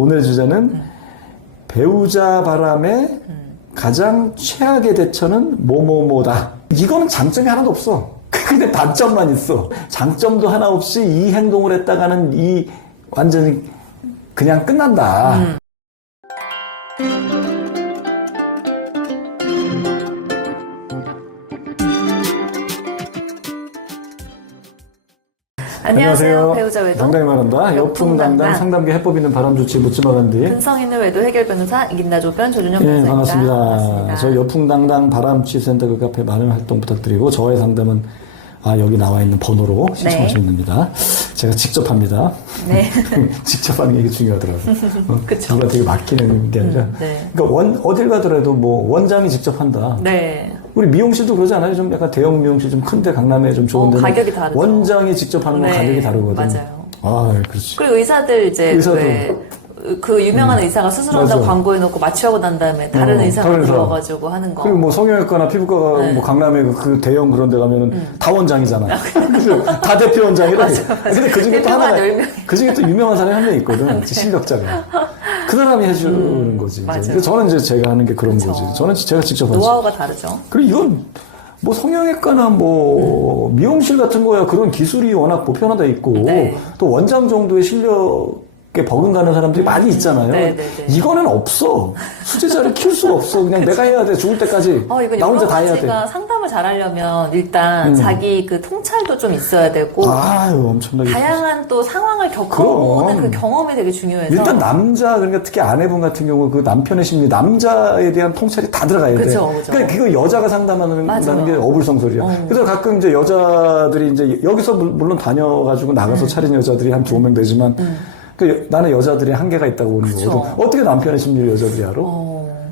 오늘 주제는 배우자 바람에 가장 최악의 대처는 뭐뭐뭐다. 이거는 장점이 하나도 없어. 근데 단점만 있어. 장점도 하나 없이 이 행동을 했다가는 이 완전히 그냥 끝난다. 안녕하세요. 배우자 외도 당당히 말한다. 여풍당당 상담계 해법 있는 바람좋지 묻지마 간디. 근성 있는 외도 해결 변호사 이긴다 조변 조준영 변호사입니다. 반갑습니다. 저희 여풍당당 바람취센터 그 카페 많은 활동 부탁드리고 저의 상담은 여기 나와 있는 번호로 신청하시면 됩니다. 제가 직접 합니다. 네. 직접 하는 게 중요하더라고요. 그쵸. 누가 되게 맡기는 게 아니라. 네. 그러니까 어딜 가더라도 뭐 원장이 직접 한다. 네. 우리 미용실도 그러지 않아요? 좀 약간 대형 미용실 좀 큰데 강남에 좀 좋은데 가격이 다르죠. 원장이 직접 하는 건 가격이 다르거든. 맞아요. 그렇지. 그리고 의사들 이제 그 유명한 의사가 수술한다고 광고해놓고 마취하고 난 다음에 다른 의사가 들어와가지고 하는 거. 그리고 뭐 성형외과나 피부과가 뭐 강남에 그 대형 그런 데 가면은 다 원장이잖아. 그래서 다 대표 원장이라. 근데 그 중에 또 하나가, 그 중에 또 유명한 사람이 한 명 있거든. 실력자가. 그 사람이 해주는 거지. 그래서 저는 이제 제가 하는 게 그런 거지. 저는 제가 직접 하지. 노하우가 다르죠. 그리고 이건 뭐 성형외과나 뭐 미용실 같은 거야 그런 기술이 워낙 보편화돼 있고 또 원장 정도의 실력에 버금가는 사람들이 많이 있잖아요. 이거는 없어. 수제자를 키울 수가 없어. 그냥 내가 해야 돼. 죽을 때까지 나 혼자 다 해야 돼. 상담을 잘하려면 일단 자기 그 통찰도 좀 있어야 되고 엄청나게 다양한 또 상황을 겪어보는 그 경험이 되게 중요해서 일단 남자 그러니까 특히 아내분 같은 경우 그 남편의 심리 남자에 대한 통찰이 다 들어가야 돼. 그쵸. 그러니까 그거 여자가 상담하는 게 어불성설이야. 그래서 가끔 이제 여자들이 이제 여기서 물론 다녀가지고 나가서 차린 여자들이 한 2-5명 되지만 나는 여자들이 한계가 있다고 보는 거거든. 어떻게 남편의 심리를 여자들이 알아?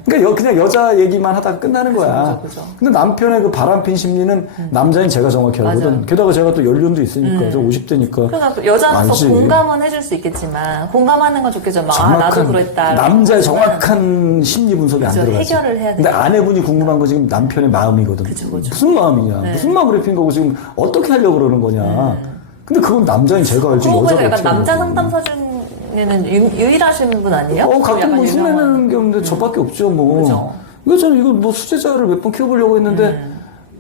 그러니까 그냥 여자 얘기만 하다가 끝나는 거야. 근데 남편의 그 바람핀 심리는 남자인 제가 정확히 알거든. 게다가 제가 또 연륜도 있으니까, 저 50대니까. 그러니까 여자로서 공감은 해줄 수 있겠지만, 공감하는 건 좋겠지만, 나도 그랬다. 남자의 정확한 심리 분석이 안 들어가지. 해결을 해야 돼. 근데 아내분이 궁금한 거 지금 남편의 마음이거든. 무슨 마음이냐. 무슨 마음으로 핀 거고 지금 어떻게 하려고 그러는 거냐. 근데 그건 남자인 제가 알지. 여자가 약간 남자 상담사 중에는 유일하신 분 아니에요? 가끔 뭐 흉내내는 게 없는데 저밖에 없죠, 뭐. 그러니까 저는 이거 뭐 수제자를 몇 번 키워보려고 했는데,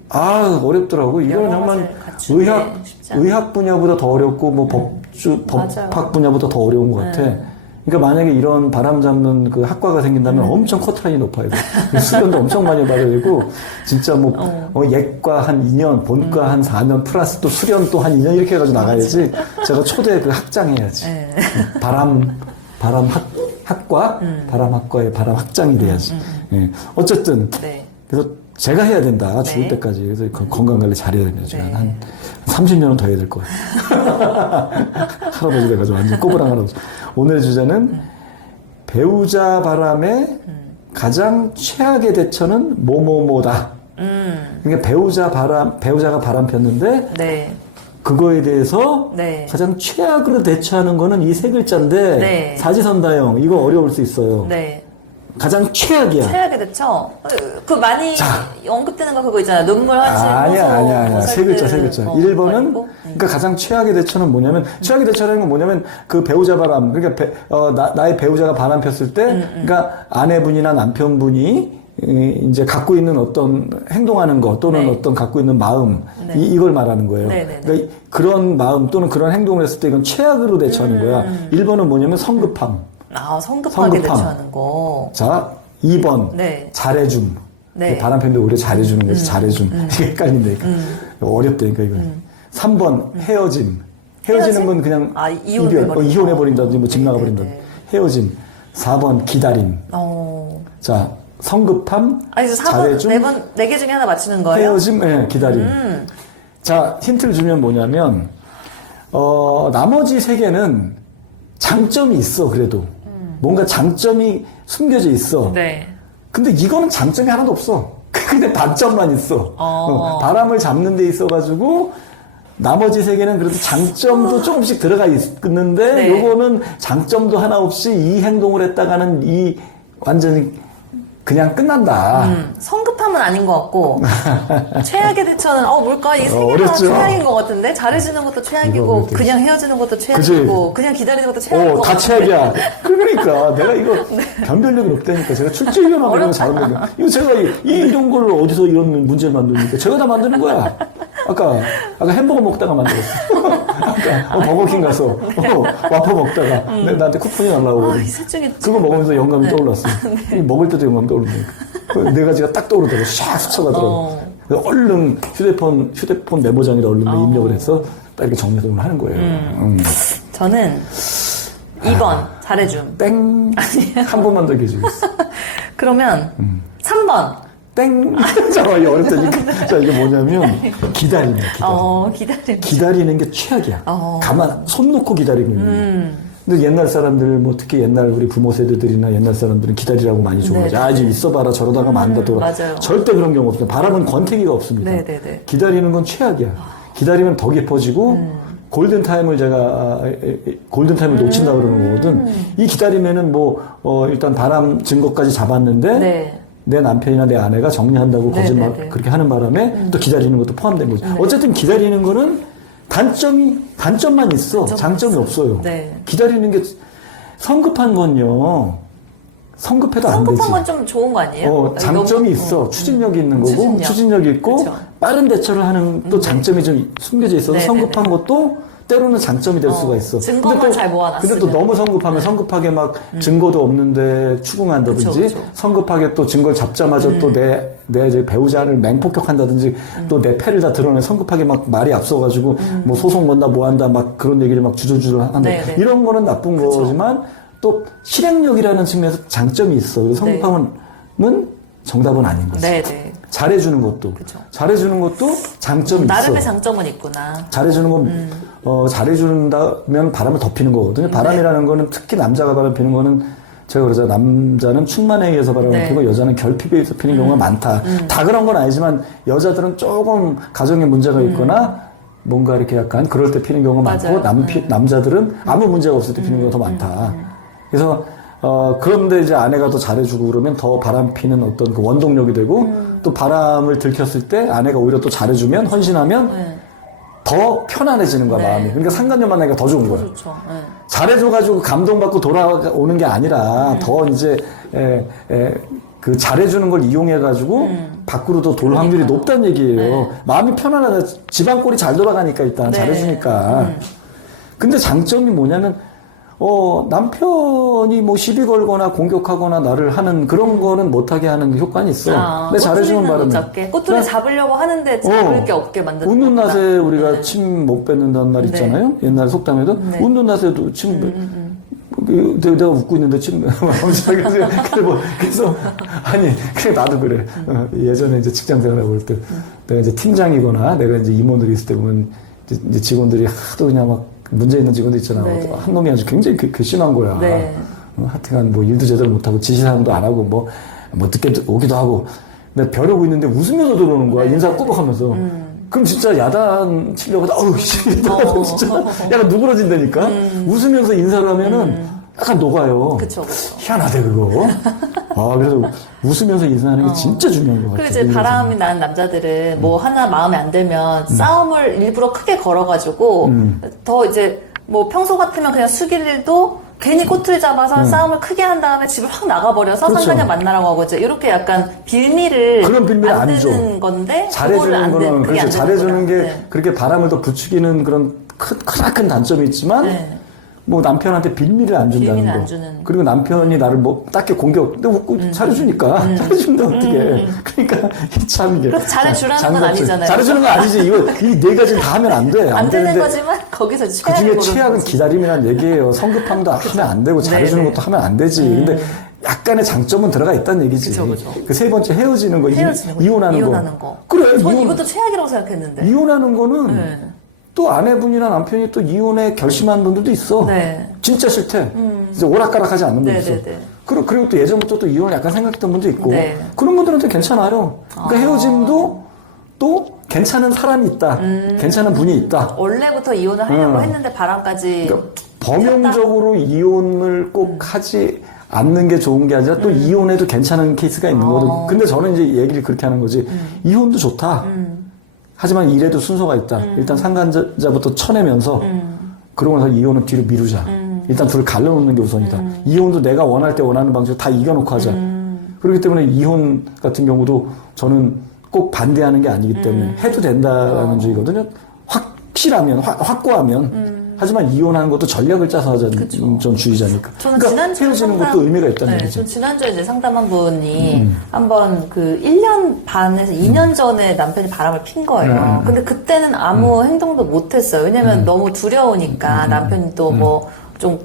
어렵더라고. 이거는 정말 의학 분야보다 더 어렵고, 뭐 법학 분야보다 더 어려운 것 같아. 그러니까 만약에 이런 바람 잡는 그 학과가 생긴다면 엄청 커트라인이 높아야 돼. 수련도 엄청 많이 받아야 되고, 진짜 예과 한 2년, 본과 한 4년, 플러스 또 수련 또 한 2년 이렇게 해가지고 나가야지. 제가 초대 그 학장 해야지. 바람학과, 바람학과의 바람학장이 돼야지. 어쨌든. 그래서 제가 해야 된다. 죽을 때까지. 그래서 건강관리 잘해야 됩니다. 제가 한 30년은 더 해야 될 거예요. 할아버지 돼가지고 완전 꼬부랑 할아버지. 오늘의 주제는 배우자 바람에 가장 최악의 대처는 뭐뭐뭐다. 그러니까 배우자가 바람 폈는데 그거에 대해서 가장 최악으로 대처하는 거는 이 세 글자인데 사지선다형 이거 어려울 수 있어요. 가장 최악이야. 최악의 대처? 많이 언급되는 거 그거 있잖아. 눈물 한심. 아니야. 세 글자. 1번은, 그러니까 가장 최악의 대처는 뭐냐면, 최악의 대처라는 건 뭐냐면, 그 배우자 바람, 그러니까 나의 배우자가 바람 폈을 때, 그러니까 아내분이나 남편분이 이제 갖고 있는 어떤 행동하는 것 또는 어떤 갖고 있는 마음, 이걸 말하는 거예요. 그러니까 그런 마음 또는 그런 행동을 했을 때 이건 최악으로 대처하는 거야. 1번은 뭐냐면 성급함. 성급하게 대처하는 거. 자, 2번. 잘해줌. 바람 폈는데 오히려 잘해주는 거지, 잘해줌. 이게 헷갈린다니까. 어렵다니까, 이거. 3번, 헤어짐. 헤어지는 건 그냥 이혼해버린다든지, 뭐 집 나가버린다든지. 헤어짐. 4번, 기다림. 자, 성급함, 잘해줌. 4개 중에 하나 맞추는 거예요? 헤어짐, 기다림. 자, 힌트를 주면 뭐냐면, 나머지 3개는 장점이 있어, 그래도. 뭔가 장점이 숨겨져 있어. 근데 이거는 장점이 하나도 없어. 근데 단점만 있어. 바람을 잡는 데 있어가지고, 나머지 3개는 그래도 장점도 조금씩 들어가 있는데, 요거는 장점도 하나 없이 이 행동을 했다가는 이 완전히 그냥 끝난다. 성급함은 아닌 것 같고 최악의 대처는 뭘까? 이 세 개가 어렵죠. 최악인 것 같은데 잘해주는 것도 최악이고 그냥 헤어지는 것도 최악이고 그냥 기다리는 것도 최악인 것 다 같은데 최악이야. 그러니까 내가 이거 변별력이 없다니까. 제가 출제위원만 그러면 잘하는 이거 제가 이런 걸 어디서 이런 문제를 만듭니까? 제가 다 만드는 거야. 아까 햄버거 먹다가 만들었어. 아까 버거킹 가서 와퍼 먹다가 나한테 쿠폰이 날라오고 이 셋 중에 그거 먹으면서 영감이 떠올랐어. 먹을 때도 영감이 떠오르니까. 네 가지가 딱 떠오르더라고. 샥 스쳐가더라고. 그래서 얼른 휴대폰 메모장에다 얼른 입력을 해서 딱 이렇게 정리를 하는 거예요. 저는 2번 잘해줌. 땡. 한 번만 더 기회주겠어. 그러면 3번. 땡. 잠깐만, 이게 어렵다니까. 자, 이게 뭐냐면, 기다리는 기다림. 기다리는 게 최악이야. 손 놓고 기다리는 거야. 근데 옛날 사람들, 뭐 특히 옛날 우리 부모 세대들이나 옛날 사람들은 기다리라고 많이 좋아하지. 이제 있어봐라, 저러다가 만다 또. 맞아요. 절대 그런 경우 없어요. 바람은 권태기가 없습니다. 네네네. 기다리는 건 최악이야. 기다리면 더 깊어지고, 골든타임을 놓친다 그러는 거거든. 이 기다리면은 일단 바람 증거까지 잡았는데, 네. 내 남편이나 내 아내가 정리한다고 거짓말 그렇게 하는 바람에 또 기다리는 것도 포함된 거죠. 어쨌든 기다리는 거는 단점만 있어. 장점이 없어요. 네. 기다리는 게 성급한 건요. 성급해도 안 되지. 성급한 건 좀 좋은 거 아니에요? 장점이 있어. 추진력이 있는 거고, 추진력이 있고, 그쵸. 빠른 대처를 하는 또 장점이 좀 숨겨져 있어서 성급한 것도 때로는 장점이 될 수가 있어. 증거만 잘 모아놨으면. 근데 또 너무 성급하면 성급하게 막 증거도 없는데 추궁한다든지, 그쵸. 성급하게 또 증거를 잡자마자 또 내 이제 배우자를 맹폭격한다든지, 또 내 패를 다 드러내 성급하게 막 말이 앞서가지고, 뭐 소송 건다 뭐 한다 막 그런 얘기를 막 주저주저 한다. 네네. 이런 거는 나쁜 거지만, 또 실행력이라는 측면에서 장점이 있어. 그래서 성급함은 정답은 아닌 거지. 네네. 잘해주는 것도. 그쵸. 잘해주는 것도 장점이 있어. 나름의 장점은 있구나. 잘해주는 건, 잘해준다면 바람을 덮이는 거거든요. 바람이라는 거는 특히 남자가 바람 피는 거는 제가 그러죠. 남자는 충만에 의해서 바람을 피고 여자는 결핍에 의해서 피는 경우가 많다. 다 그런 건 아니지만 여자들은 조금 가정에 문제가 있거나 뭔가 이렇게 약간 그럴 때 피는 경우가 맞아요. 많고 남자들은 아무 문제가 없을 때 피는 경우가 더 많다. 그래서 그런데 이제 아내가 더 잘해주고 그러면 더 바람 피는 어떤 그 원동력이 되고 또 바람을 들켰을 때 아내가 오히려 또 잘해주면 헌신하면 더 편안해지는 거야, 마음이. 그러니까 상간녀 만나기가 더 좋은 거야. 좋죠. 잘해줘가지고 감동받고 돌아오는 게 아니라 더 이제 그 잘해주는 걸 이용해가지고 밖으로 더 돌 확률이 높다는 얘기예요. 마음이 편안하다. 집안꼴이 잘 돌아가니까 일단 잘해주니까. 근데 장점이 뭐냐면 남편이 뭐 시비 걸거나 공격하거나 나를 하는 그런 거는 못하게 하는 효과는 있어. 근데 잘해주는 바람에. 꼬투리 잡으려고 하는데 잡을 게 없게 만드는 웃는 낯에 우리가 침 못 뱉는다는 말 있잖아요. 옛날 속담에도. 웃는 낯에도 침, 내가 웃고 있는데 침, 그래서, 아니, 그래, 나도 그래. 예전에 이제 직장 생활하고 올 때, 내가 이제 팀장이거나 내가 이제 임원들이 있을 때 보면 이제 직원들이 하도 그냥 막 문제 있는 직원도 있잖아. 한 놈이 아주 굉장히 괘씸한 거야. 하여튼간 뭐 일도 제대로 못하고 지시사항도 안 하고 뭐 늦게 오기도 하고. 내가 벼르고 있는데 웃으면서 들어오는 거야. 인사 꾸벅하면서. 그럼 진짜 야단 치려고 어우 씨 진짜 약간 누그러진다니까. 웃으면서 인사를 하면은 약간 녹아요. 그쵸. 희한하대 그거. 그래서 웃으면서 인사하는 게 진짜 중요한 것 같아요. 그리고 이제 바람이 나는 남자들은 뭐 하나 마음에 안 들면 싸움을 일부러 크게 걸어가지고 더 이제 뭐 평소 같으면 그냥 숙일 일도 괜히 꼬투리 잡아서 싸움을 크게 한 다음에 집을 확 나가버려서 상간녀 만나라고 하고 이제 이렇게 약간 빌미를 그런 빌미를 안 줘. 만드는 건데 잘해주는 거는 그렇죠. 잘해주는 게 그렇게 바람을 더 부추기는 그런 크나큰 단점이 있지만 뭐 남편한테 빌미를 안 준다는 거. 안 주는. 그리고 남편이 나를 뭐 딱히 근데 웃고 잘해주니까 잘해준다 어떻게. 그러니까 참 이게. 그래서 잘해주라는 건 아니잖아요. 잘해주는 건 아니지. 이거 이 네 가지는 다 하면 안 돼. 안 되는 거지만 거기서 그 중에 최악은 기다림이란 얘기예요. 성급함도 하면 안 되고 잘해주는 것도 하면 안 되지. 근데 약간의 장점은 들어가 있다는 얘기지. 그 세 번째 헤어지는 거, 이혼하는 거. 그래. 전 이것도 최악이라고 생각했는데. 이혼하는 거는 또 아내분이나 남편이 또 이혼에 결심한 분들도 있어. 진짜 싫대. 이제 오락가락하지 않는 분도 있어. 그리고 또 예전부터 또 이혼을 약간 생각했던 분도 있고. 그런 분들은 괜찮아요. 그러니까 헤어짐도 또 괜찮은 사람이 있다. 괜찮은 분이 있다. 원래부터 이혼을 하려고 했는데 바람까지. 그러니까 범용적으로 이혼을 꼭 않는 게 좋은 게 아니라 또 이혼해도 괜찮은 케이스가 있는 거거든. 근데 저는 이제 얘기를 그렇게 하는 거지. 이혼도 좋다. 하지만 이래도 순서가 있다. 일단 상간자부터 쳐내면서 그러고 나서 이혼은 뒤로 미루자. 일단 둘을 갈라놓는 게 우선이다. 이혼도 내가 원할 때 원하는 방식으로 다 이겨놓고 하자. 그렇기 때문에 이혼 같은 경우도 저는 꼭 반대하는 게 아니기 때문에 해도 된다라는 주의거든요. 확실하면, 확고하면. 하지만 이혼하는 것도 전략을 짜서 하자는 전 주의자니까. 저는 그러니까 지난주에 헤어지는 것도 의미가 있다는 네, 얘기죠. 전 지난주에 이제 상담한 분이 한번 그 1년 반에서 2년 전에 남편이 바람을 핀 거예요. 근데 그때는 아무 행동도 못 했어요. 왜냐면 너무 두려우니까 남편이 또 뭐 좀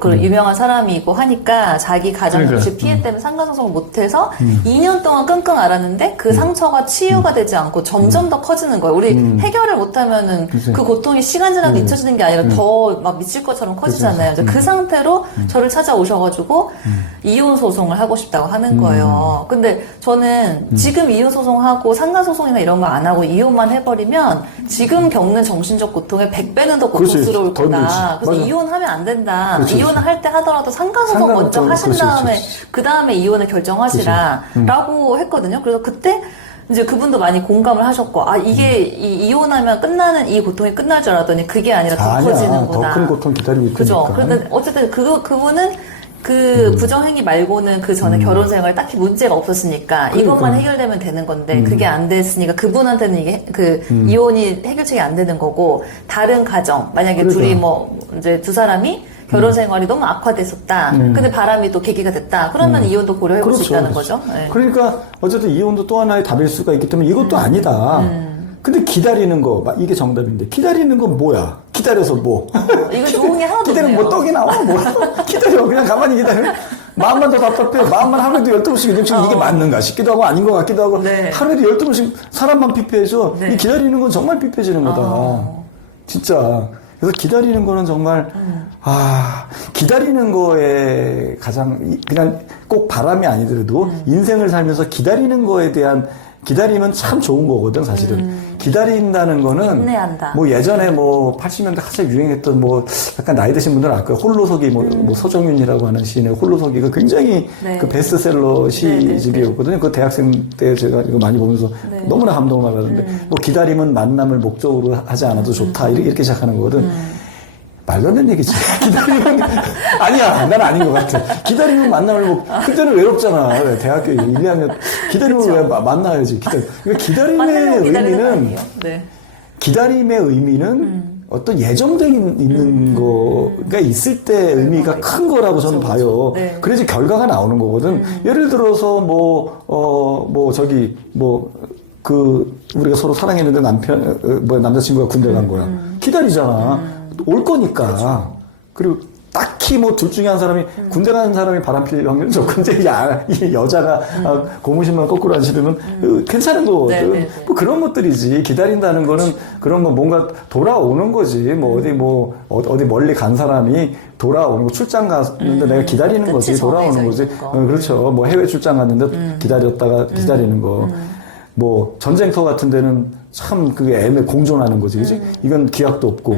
그 유명한 사람이고 하니까 자기 가정 혹시 피해 때문에 상가소송을 못해서 2년 동안 끙끙 앓았는데 그 상처가 치유가 되지 않고 점점 더 커지는 거예요. 우리 해결을 못하면은 그 고통이 시간 지나도 잊혀지는 게 아니라 더 막 미칠 것처럼 커지잖아요. 그 상태로 저를 찾아오셔가지고 이혼 소송을 하고 싶다고 하는 거예요. 근데 저는 지금 이혼 소송하고 상가 소송이나 이런 거 안 하고 이혼만 해버리면 지금 겪는 정신적 고통의 100배는 더 고통스러울 그렇지, 거다. 그래서 맞아. 이혼하면 안 된다. 그렇지, 이혼을 할 때 하더라도 상가소송 먼저 하신 그렇지, 다음에 그렇지. 그 다음에 이혼을 결정하시라 라고 했거든요. 그래서 그때 이제 그분도 많이 공감을 하셨고 이게 이혼하면 끝나는 이 고통이 끝날 줄 알았더니 그게 아니라 더 아니야. 커지는구나. 더 큰 고통 기다리고 있다니까. 그죠. 그런데 어쨌든 그분은 그 부정행위 말고는 그 전에 결혼 생활 딱히 문제가 없었으니까 이것만 해결되면 되는 건데 그게 안 됐으니까 그분한테는 이게 이혼이 해결책이 안 되는 거고 다른 가정 만약에 그러니까. 둘이 뭐 이제 두 사람이 결혼 생활이 너무 악화됐었다. 근데 바람이 또 계기가 됐다. 그러면 이혼도 고려해 볼 수 그렇죠, 있다는 그렇죠. 거죠. 네. 그러니까 어쨌든 이혼도 또 하나의 답일 수가 있기 때문에 이것도 아니다. 근데 기다리는 거, 이게 정답인데 기다리는 건 뭐야? 기다려서 뭐? 이거 좋은 게 하나도 기다리면 없네요. 뭐 떡이 나와? 뭐? 기다려. 그냥 가만히 기다려. 마음만 더 답답해. 마음만 하루에도 12번씩 지금 이게 맞는가 싶기도 하고 아닌 것 같기도 하고 네. 하루에도 12번씩 사람만 피폐해져. 네. 이 기다리는 건 정말 피폐해지는 거다. 진짜. 그래서 기다리는 거는 정말 기다리는 거에 가장 그냥 꼭 바람이 아니더라도 인생을 살면서 기다리는 거에 대한 기다리면 참 좋은 거거든 사실은. 기다린다는 거는 인내한다. 뭐 예전에 뭐 80년대 한참 유행했던 뭐 약간 나이 드신 분들은 알 거예요. 홀로서기 뭐 서정윤이라고 하는 시인의 홀로서기가 굉장히 네. 그 베스트셀러 시집이었거든요. 그 대학생 때 제가 이거 많이 보면서 너무나 감동을 받았는데 뭐 기다림은 만남을 목적으로 하지 않아도 좋다 이렇게 시작하는 거거든. 말도 안 되는 얘기지. 기다리면, 아니야. 난 아닌 것 같아. 기다리면 만남을 그때는 외롭잖아. 왜 대학교 1, 2학년. 기다리면 왜 만나야지. 그러니까 기다림의 의미는, 네. 기다림의 의미는 어떤 예정돼 있는 거가 있을 때 의미가 큰 거라고 저는 봐요. 네. 그래야지 결과가 나오는 거거든. 예를 들어서 우리가 서로 사랑했는데 남자친구가 군대 간 거야. 기다리잖아. 올 거니까. 그렇죠. 그리고 딱히 뭐 둘 중에 한 사람이 군대 가는 사람이 바람필 확률은 적은데 이 여자가 고무신만 거꾸로 안 신으면 괜찮은 거거든. 네. 뭐 그런 것들이지. 기다린다는 거는 그런 거 뭔가 돌아오는 거지. 어디 멀리 간 사람이 돌아오는 거 출장 갔는데 내가 기다리는 거지. 돌아오는 거지. 그렇죠. 뭐 해외 출장 갔는데 기다렸다가 기다리는 거. 뭐 전쟁터 같은 데는 참 그게 애매 공존하는 거지. 그지? 이건 기약도 없고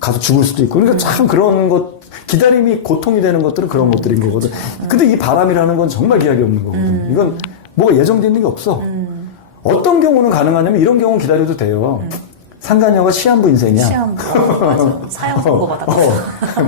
가서 죽을 수도 있고. 그러니까 참 그런 것 기다림이 고통이 되는 것들은 그런 것들인 거거든. 근데 이 바람이라는 건 정말 기약이 없는 거거든. 이건 뭐가 예정되어 있는 게 없어. 어떤 경우는 가능하냐면 이런 경우는 기다려도 돼요. 상간녀가 시한부 인생이야. 시한부. 맞아. 사형 선고받았고.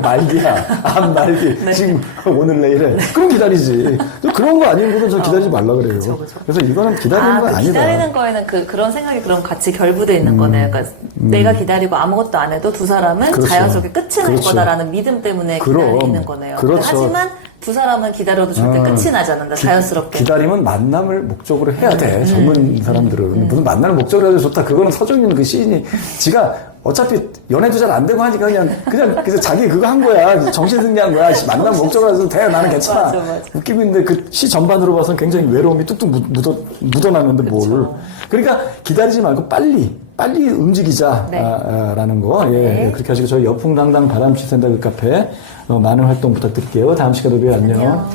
말기야. 암 말기. 네. 지금 오늘 내일에. 그럼 기다리지. 그런 거 아닌 거는 저 기다리지 말라 그래요. 그쵸. 그래서 이거는 기다리는 건 아니다. 기다리는 거에는 그런 생각이 그럼 같이 결부되어 있는 거네요. 그러니까 내가 기다리고 아무것도 안 해도 두 사람은 그렇죠. 자연스럽게 끝이 날 그렇죠. 거다라는 믿음 때문에 기다리는 거네요. 그렇죠. 하지만 두 사람은 기다려도 절대 끝이 나지 않는다. 자연스럽게. 기다림은 만남을 목적으로 해야 돼. 젊은 사람들은. 무슨 만남을 목적으로 해도 좋다. 그거는 서정윤 그 시인이 지가 어차피 연애도 잘 안 되고 하니까 그냥 자기 그거 한 거야. 정신승리한 거야. 만남 목적으로 해서 돼. 나는 괜찮아. 맞아. 웃기고 있는데 그 시 전반으로 봐서는 굉장히 외로움이 뚝뚝 묻어나는데 뭘. 그러니까 기다리지 말고 빨리 움직이자라는 거. 예, 그렇게 하시고 저희 여풍당당 바람씨 샌다그 카페 많은 활동 부탁드릴게요. 다음 시간에 봬요. 안녕.